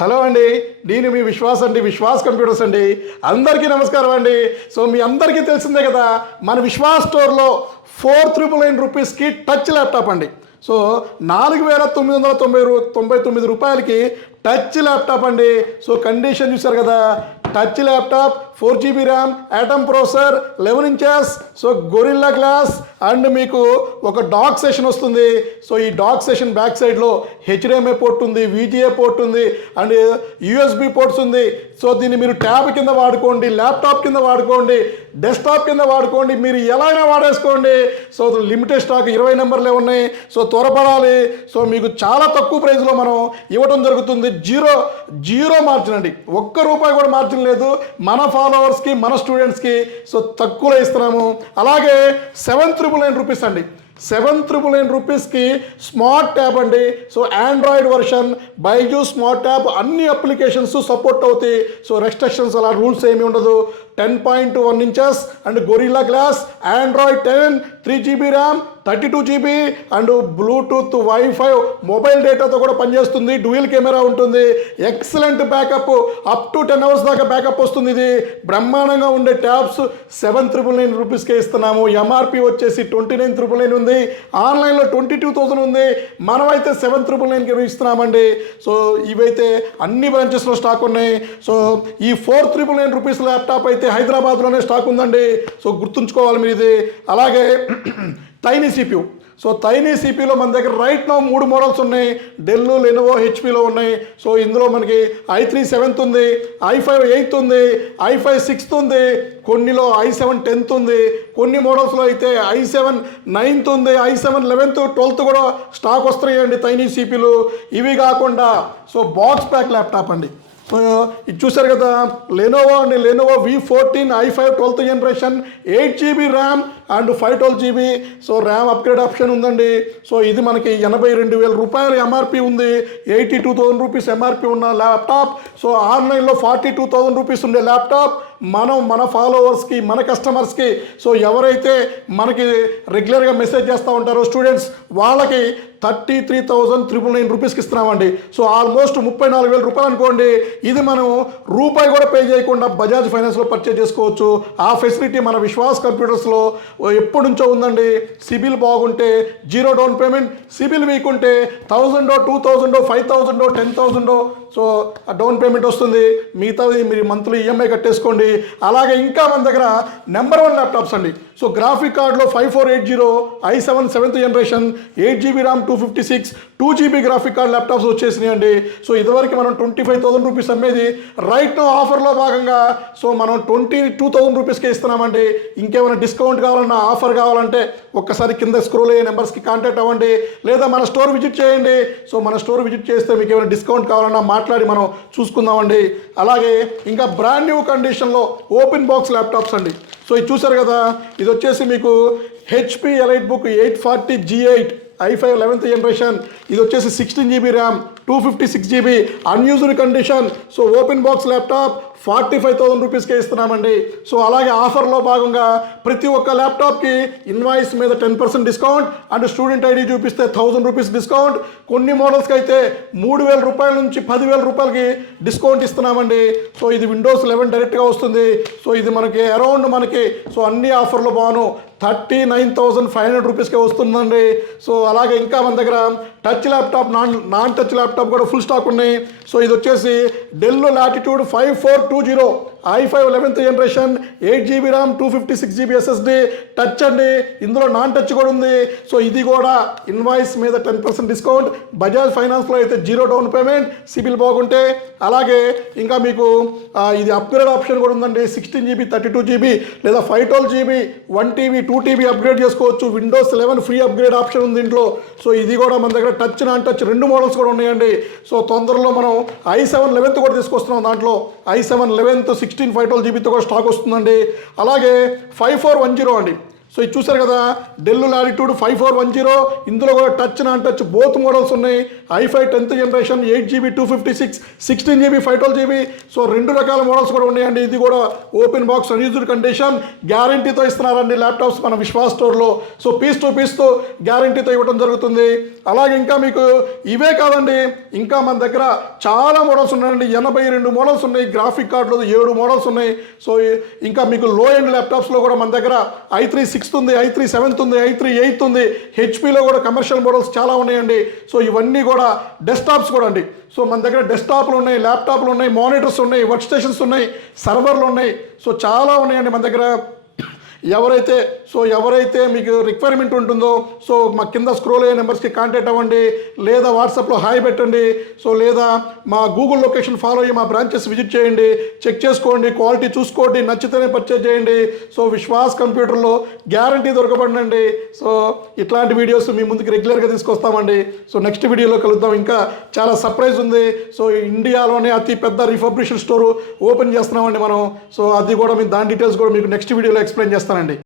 Hello అండి, నేను మీ విశ్వాస్ అండి, విశ్వాస్ కంప్యూటర్స్ అండి. అందరికీ నమస్కారం అండి. సో మీ అందరికీ తెలిసిందే కదా, మన విశ్వాస్ స్టోర్లో 4999 రూపీస్కి టచ్ ల్యాప్టాప్ అండి. సో 4999 రూపాయలకి టచ్ ల్యాప్టాప్ అండి. సో కండిషన్ చూసారు కదా, touch laptop, 4GB RAM, atom processor, 11 inches, so gorilla glass and మీకు ఒక డాక్ సెషన్ వస్తుంది. సో ఈ డాక్ సెషన్ బ్యాక్ సైడ్లో HDMI పోర్ట్ ఉంది, VGA పోర్ట్ ఉంది అండ్ USB పోర్ట్స్ ఉంది. సో దీన్ని మీరు ట్యాబ్ కింద వాడుకోండి, ల్యాప్టాప్ కింద వాడుకోండి, డెస్క్టాప్ కింద వాడుకోండి, మీరు ఎలా అయినా వాడేసుకోండి. సో లిమిటెడ్ స్టాక్ 20 నెంబర్లే ఉన్నాయి. సో త్వరపడాలి. సో మీకు చాలా తక్కువ ప్రైస్లో మనం ఇవ్వడం జరుగుతుంది. జీరో మార్జిన్ అండి, ₹1 కూడా మార్జిన్ లేదు. మన ఫాలోవర్స్కి, మన స్టూడెంట్స్కి సో తక్కువలో ఇస్తున్నాము. అలాగే 799 రూపీస్ అండి, 799 రూపీస్కి స్మార్ట్ ట్యాబ్ అండి. So Android version, Byju's smart tab, అన్ని అప్లికేషన్స్ సపోర్ట్ అవుతాయి. సో రెస్ట్రిక్షన్స్ అలా రూల్స్ ఏమీ ఉండదు. 10.1 inches and gorilla glass, Android 10, 3GB RAM, 32GB and bluetooth, wifi, mobile డేటాతో కూడా పనిచేస్తుంది. డ్యూయల్ కెమెరా ఉంటుంది. Excellent backup, up to 10 hours దాకా బ్యాకప్ వస్తుంది. ఇది బ్రహ్మాండంగా ఉండే ట్యాబ్స్ 799 రూపీస్కే ఇస్తున్నాము. MRP వచ్చేసి 29,999 ఉంది. ఆన్లైన్లో 22,000 ఉంది. మనమైతే 799కి ఇస్తున్నామండి. సో ఇవైతే అన్ని బ్రాంచెస్లో స్టాక్ ఉన్నాయి. సో ఈ 499 రూపీస్ ల్యాప్టాప్ అయితే హైదరాబాద్లోనే స్టాక్ ఉందండి. సో గుర్తుంచుకోవాలి మీరు ఇది. అలాగే టైనీ CPU. సో టైనీ CPలో మన దగ్గర రైట్ నౌ 3 మోడల్స్ ఉన్నాయి. డెల్, లెనోవో, HPలో ఉన్నాయి. సో ఇందులో మనకి i3 7th ఉంది, i5 8th ఉంది, i5 6th ఉంది, కొన్నిలో i7 10th ఉంది, కొన్ని మోడల్స్లో అయితే i7 9th ఉంది, i7 11th 12th కూడా స్టాక్ వస్తాయండి టైనీ CPలు. ఇవి కాకుండా సో బాక్స్ ప్యాక్ ల్యాప్టాప్ అండి. ఇది చూసారు కదా, లెనోవో అండి, Lenovo V14 i5 12th generation, 8GB RAM and 512GB. So RAM upgrade option ఉందండి. సో ఇది మనకి 82,000 రూపాయలు MRP ఉంది. 82,000 రూపీస్ MRP ఉన్న ల్యాప్టాప్. సో ఆన్లైన్లో 42,000 రూపీస్ ఉండే ల్యాప్టాప్ మన ఫాలోవర్స్కి, మన కస్టమర్స్కి, సో ఎవరైతే మనకి రెగ్యులర్గా మెసేజ్ చేస్తూ ఉంటారో స్టూడెంట్స్, వాళ్ళకి 33,999 రూపీస్కి ఇస్తున్నామండి. సో ఆల్మోస్ట్ 34,000 రూపాయలు అనుకోండి. ఇది మనం రూపాయి కూడా పే చేయకుండా బజాజ్ ఫైనాన్స్లో పర్చేజ్ చేసుకోవచ్చు. ఆ ఫెసిలిటీ మన విశ్వాస్ కంప్యూటర్స్లో ఎప్పటి నుంచో ఉందండి. సిబిల్ బాగుంటే 0 డౌన్ పేమెంట్, సిబిల్ వీక్ ఉంటే 1,000, 2,000, 5,000, 10,000 సో డౌన్ పేమెంట్ వస్తుంది. మిగతాది మీరు మంత్లీ EMI కట్టేసుకోండి. అలాగే ఇంకా మన దగ్గర నెంబర్ 1 ల్యాప్టాప్స్ అండి. సో గ్రాఫిక్ కార్డులో 5480, i7 7th generation, 8GB RAM, 256, 2GB graphic card laptops వచ్చేసినాయి అండి. సో ఇదివరకు మనం 25,000 రూపీస్ అమ్మేది, రైట్ నో ఆఫర్లో భాగంగా సో మనం 22,000 రూపీస్కే ఇస్తున్నామండి. ఇంకేమైనా డిస్కౌంట్ కావాలన్నా, ఆఫర్ కావాలంటే ఒక్కసారి కింద స్క్రోల్ అయ్యే నెంబర్స్కి కాంటాక్ట్ అవ్వండి, లేదా మన స్టోర్ విజిట్ చేయండి. సో మన స్టోర్ విజిట్ చేస్తే మీకు ఏమైనా డిస్కౌంట్ కావాలన్నా మాట్లాడి మనం చూసుకుందామండి. అలాగే ఇంకా బ్రాండ్ న్యూ కండిషన్లో ఓపెన్ బాక్స్ ల్యాప్టాప్స్ అండి. సో ఇది చూసారు కదా, ఇది వచ్చేసి మీకు HP EliteBook 840 G8 i5 11th generation. ఇది వచ్చేసి 16GB RAM, 256GB unused condition. So open box laptop 45,000 రూపీస్కే ఇస్తున్నామండి. సో అలాగే ఆఫర్లో భాగంగా ప్రతి ఒక్క ల్యాప్టాప్కి ఇన్వాయిస్ మీద 10% డిస్కౌంట్ అండ్ స్టూడెంట్ ID చూపిస్తే 1,000 రూపీస్ డిస్కౌంట్. కొన్ని మోడల్స్కి అయితే 3,000 రూపాయల నుంచి 10,000 రూపాయలకి డిస్కౌంట్ ఇస్తున్నామండి. సో ఇది విండోస్ 11 డైరెక్ట్గా వస్తుంది. సో ఇది మనకి అరౌండ్ సో అన్ని ఆఫర్లు బాను 39,500 రూపీస్కే వస్తుందండి. సో అలాగే ఇంకా మన దగ్గర touch laptop, non touch laptop కూడా ఫుల్ స్టాక్ ఉన్నాయి. సో ఇది వచ్చేసి del latitude 5420, i5 11th generation, 8GB RAM, 256GB SSD, touch అండి. ఇందులో నాన్ టచ్ కూడా ఉంది. సో ఇది కూడా ఇన్వాయిస్ మీద 10% డిస్కౌంట్. బజాజ్ ఫైనాన్స్లో అయితే 0 డౌన్ పేమెంట్, సిబిల్ బాగుంటే. అలాగే ఇంకా మీకు ఇది అప్గ్రేడ్ ఆప్షన్ కూడా ఉందండి. 16GB, 32GB లేదా 512GB, 1TB, 2TB అప్గ్రేడ్ చేసుకోవచ్చు. విండోస్ 11 ఫ్రీ అప్గ్రేడ్ ఆప్షన్ ఉంది దీంట్లో. సో ఇది కూడా మన దగ్గర టచ్, నాన్ టచ్ 2 మోడల్స్ కూడా ఉన్నాయండి. సో తొందరలో మనం i7 11th కూడా తీసుకొస్తున్నాం. దాంట్లో i7 11th 16 512GBతో కూడా స్టాక్ వస్తుందండి. అలాగే 5410 అండి, సో ఇది చూసారు కదా, డెల్ లాటిట్యూడ్ 5410, ఇందులో కూడా touch non touch both models ఉన్నాయి. i5 10th generation 8GB 256, 16GB 512GB. So 2 రకాల మోడల్స్ కూడా ఉన్నాయండి. ఇది కూడా ఓపెన్ బాక్స్ అన్యూజ్డ్ కండిషన్ గ్యారంటీతో ఇస్తున్నారండి ల్యాప్టాప్స్ మన విశ్వాస్ స్టోర్లో. సో పీస్ టు పీస్తో గ్యారంటీతో ఇవ్వడం జరుగుతుంది. అలాగే ఇంకా మీకు ఇవే కాదండి, ఇంకా మన దగ్గర చాలా మోడల్స్ ఉన్నాయండి. 82 మోడల్స్ ఉన్నాయి. గ్రాఫిక్ కార్డులో 7 మోడల్స్ ఉన్నాయి. సో ఇంకా మీకు లో ఎండ్ ల్యాప్టాప్స్లో కూడా మన దగ్గర i3 6th ఉంది, i3 7th ఉంది, i3 8th ఉంది. హెచ్పిలో కూడా కమర్షియల్ మోడల్స్ చాలా ఉన్నాయండి. సో ఇవన్నీ కూడా డెస్క్టాప్స్ కూడా అండి. సో మన దగ్గర డెస్క్టాప్లు ఉన్నాయి, ల్యాప్టాప్లు ఉన్నాయి, మానిటర్స్ ఉన్నాయి, వర్క్ స్టేషన్స్ ఉన్నాయి, సర్వర్లు ఉన్నాయి. సో చాలా ఉన్నాయండి మన దగ్గర. ఎవరైతే మీకు రిక్వైర్మెంట్ ఉంటుందో సో మా కింద స్క్రోల్ అయ్యే నెంబర్స్కి కాంటాక్ట్ అవ్వండి, లేదా వాట్సాప్లో హాయ్ పెట్టండి. సో లేదా మా గూగుల్ లొకేషన్ ఫాలో అయ్యి మా బ్రాంచెస్ విజిట్ చేయండి, చెక్ చేసుకోండి, క్వాలిటీ చూసుకోండి, నచ్చితేనే పర్చేజ్ చేయండి. సో విశ్వాస్ కంప్యూటర్లో గ్యారంటీ దొరకబడండి. సో ఇట్లాంటి వీడియోస్ మీ ముందుకు రెగ్యులర్గా తీసుకొస్తామండి. సో నెక్స్ట్ వీడియోలో కలుద్దాం. ఇంకా చాలా సర్ప్రైజ్ ఉంది. సో ఇండియాలోనే అతి పెద్ద రిఫర్బిషన్ స్టోరు ఓపెన్ చేస్తున్నామండి మనం. సో అది కూడా మీ దాని డీటెయిల్స్ కూడా మీకు నెక్స్ట్ వీడియోలో ఎక్స్ప్లెయిన్ చేస్తానండి.